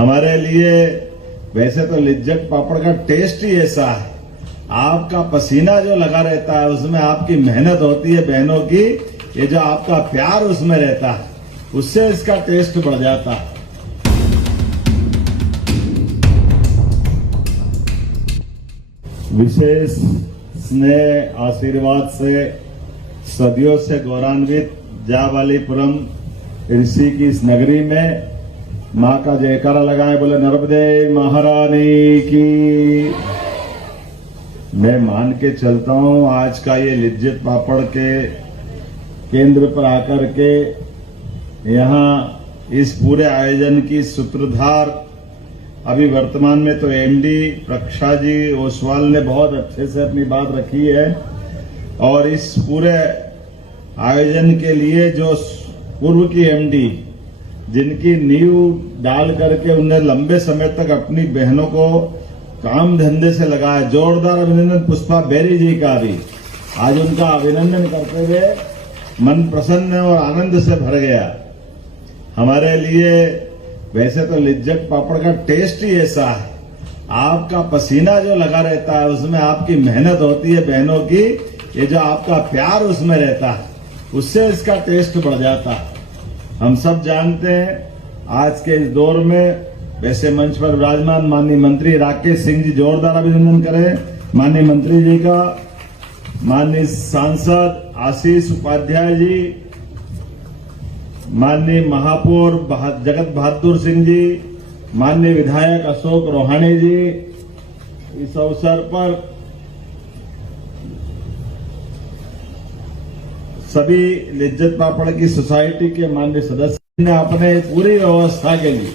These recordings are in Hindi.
हमारे लिए वैसे तो लिज्जत पापड़ का टेस्ट ही ऐसा है, आपका पसीना जो लगा रहता है उसमें आपकी मेहनत होती है बहनों की, ये जो आपका प्यार उसमें रहता है उससे इसका टेस्ट बढ़ जाता है। विशेष स्नेह आशीर्वाद से सदियों से गौरवान्वित जाबालीपुरम ऋषि की इस नगरी में मां का जयकारा लगाए, बोले नर्मदे महारानी की। मैं मान के चलता हूं आज का ये लिज्जत पापड़ के केंद्र पर आकर के यहां इस पूरे आयोजन की सूत्रधार अभी वर्तमान में तो एमडी प्रक्षा जी ओसवाल ने बहुत अच्छे से अपनी बात रखी है, और इस पूरे आयोजन के लिए जो पूर्व की एमडी जिनकी नींव डाल करके उन्हें लंबे समय तक अपनी बहनों को काम धंधे से लगाया, जोरदार अभिनंदन पुष्पा बेरी जी का भी आज उनका अभिनंदन करते हुए मन प्रसन्न और आनंद से भर गया। हमारे लिए वैसे तो लिज्जत पापड़ का टेस्ट ही ऐसा है, आपका पसीना जो लगा रहता है उसमें आपकी मेहनत होती है बहनों की, ये जो आपका प्यार उसमें रहता है उससे इसका टेस्ट बढ़ जाता है। हम सब जानते हैं आज के इस दौर में वैसे मंच पर विराजमान माननीय मंत्री राकेश सिंह जी, जोरदार अभिनंदन करें माननीय मंत्री जी का, माननीय सांसद आशीष उपाध्याय जी, माननीय महापौर जगत बहादुर सिंह जी, माननीय विधायक अशोक रोहाणी जी। इस अवसर पर सभी लिज्जत पापड़ की सोसाइटी के माननीय सदस्य ने अपने पूरी व्यवस्था के लिए,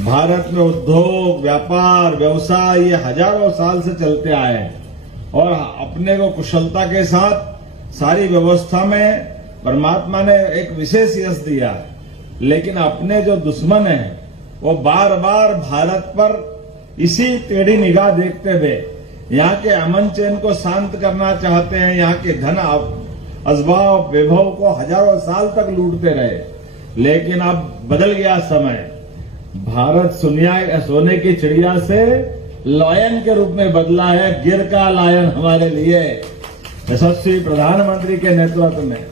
भारत में उद्योग व्यापार व्यवसाय ये हजारों साल से चलते आए हैं और अपने को कुशलता के साथ सारी व्यवस्था में परमात्मा ने एक विशेष यश दिया है, लेकिन अपने जो दुश्मन हैं वो बार बार भारत पर इसी टेढ़ी निगाह देखते हुए यहाँ के अमन चैन को शांत करना चाहते हैं, यहाँ के धन असबाब वैभव को हजारों साल तक लूटते रहे। लेकिन अब बदल गया समय, भारत सोने की चिड़िया से लायन के रूप में बदला है, गिर का लायन हमारे लिए यशस्वी प्रधानमंत्री के नेतृत्व में।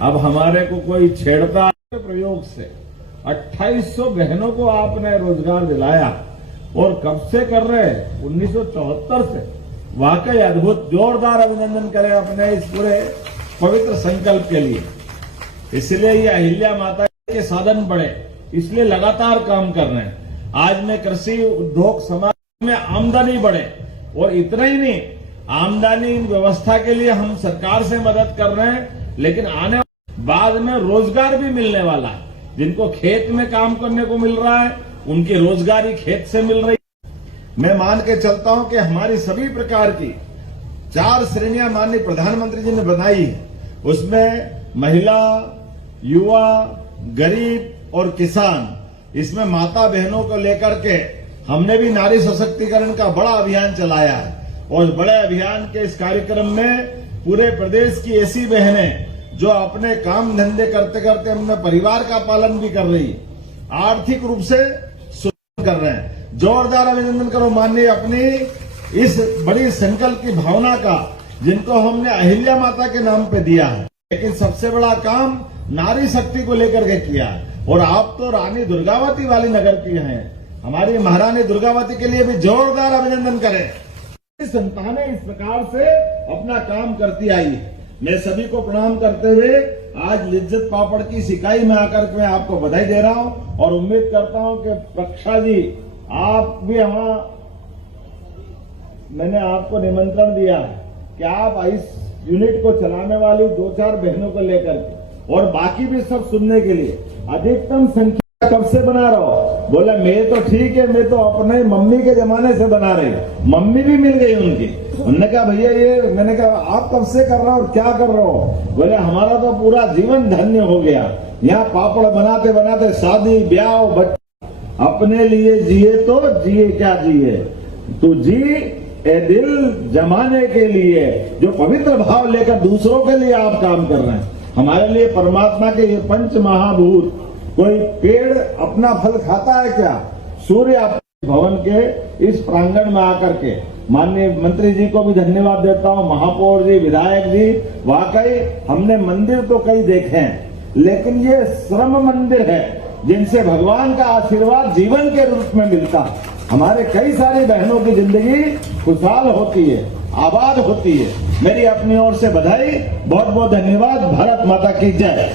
अब हमारे को कोई छेड़ता है, प्रयोग से 2800 बहनों को आपने रोजगार दिलाया और कब से कर रहे हैं, 1974 से। वाकई अद्भुत, जोरदार अभिनंदन करें अपने इस पूरे पवित्र संकल्प के लिए। इसलिए ये अहिल्या माता के साधन बढ़े, इसलिए लगातार काम कर रहे हैं। आज में कृषि उद्योग समाज में आमदनी बढ़े, और इतना ही नहीं, आमदनी व्यवस्था के लिए हम सरकार से मदद कर रहे हैं, लेकिन आने बाद में रोजगार भी मिलने वाला है। जिनको खेत में काम करने को मिल रहा है उनकी रोजगारी खेत से मिल रही है। मैं मान के चलता हूं कि हमारी सभी प्रकार की 4 श्रेणियां माननीय प्रधानमंत्री जी ने बनाई है, उसमें महिला, युवा, गरीब और किसान, इसमें माता बहनों को लेकर के हमने भी नारी सशक्तिकरण का बड़ा अभियान चलाया है, और बड़े अभियान के इस कार्यक्रम में पूरे प्रदेश की ऐसी बहनें जो अपने काम धंधे करते करते अपने परिवार का पालन भी कर रही है, आर्थिक रूप से सुदृढ़ कर रहे हैं। जोरदार अभिनंदन करो माननीय अपनी इस बड़ी संकल्प की भावना का, जिनको हमने अहिल्या माता के नाम पे दिया है। लेकिन सबसे बड़ा काम नारी शक्ति को लेकर के किया है, और आप तो रानी दुर्गावती वाली नगर की हैं, हमारी महारानी दुर्गावती के लिए भी जोरदार अभिनंदन करें। संतानें इस प्रकार से अपना काम करती आई है। मैं सभी को प्रणाम करते हुए आज लिज्जत पापड़ की इकाई में आकर मैं आपको बधाई दे रहा हूं, और उम्मीद करता हूं कि प्रक्षा जी आप भी यहाँ, मैंने आपको निमंत्रण दिया है कि आप इस यूनिट को चलाने वाली 2-4 बहनों को लेकर के, और बाकी भी सब सुनने के लिए अधिकतम संख्या कब से बना रहा हो। बोला मैं तो ठीक है, मैं तो अपने मम्मी के जमाने से बना रही, मम्मी भी मिल गई उनकी। उन्होंने कहा भैया ये, मैंने कहा आप कब से कर रहे हो और क्या कर रहे हो। बोले हमारा तो पूरा जीवन धन्य हो गया, यहाँ पापड़ बनाते बनाते शादी ब्याह बच्चे, अपने लिए जिए तो जिए क्या जिए, तो जी ए दिल जमाने के लिए, जो पवित्र भाव लेकर दूसरों के लिए आप काम कर रहे हैं। हमारे लिए परमात्मा के ये 5 महाभूत कोई पेड़ अपना फल खाता है क्या? सूर्य भवन के इस प्रांगण में आकर के माननीय मंत्री जी को भी धन्यवाद देता हूं, महापौर जी, विधायक जी। वाकई हमने मंदिर तो कई देखे हैं, लेकिन ये श्रम मंदिर है जिनसे भगवान का आशीर्वाद जीवन के रूप में मिलता है। हमारे कई सारी बहनों की जिंदगी खुशहाल होती है, आबाद होती है। मेरी अपनी ओर से बधाई, बहुत बहुत धन्यवाद। भारत माता की जय।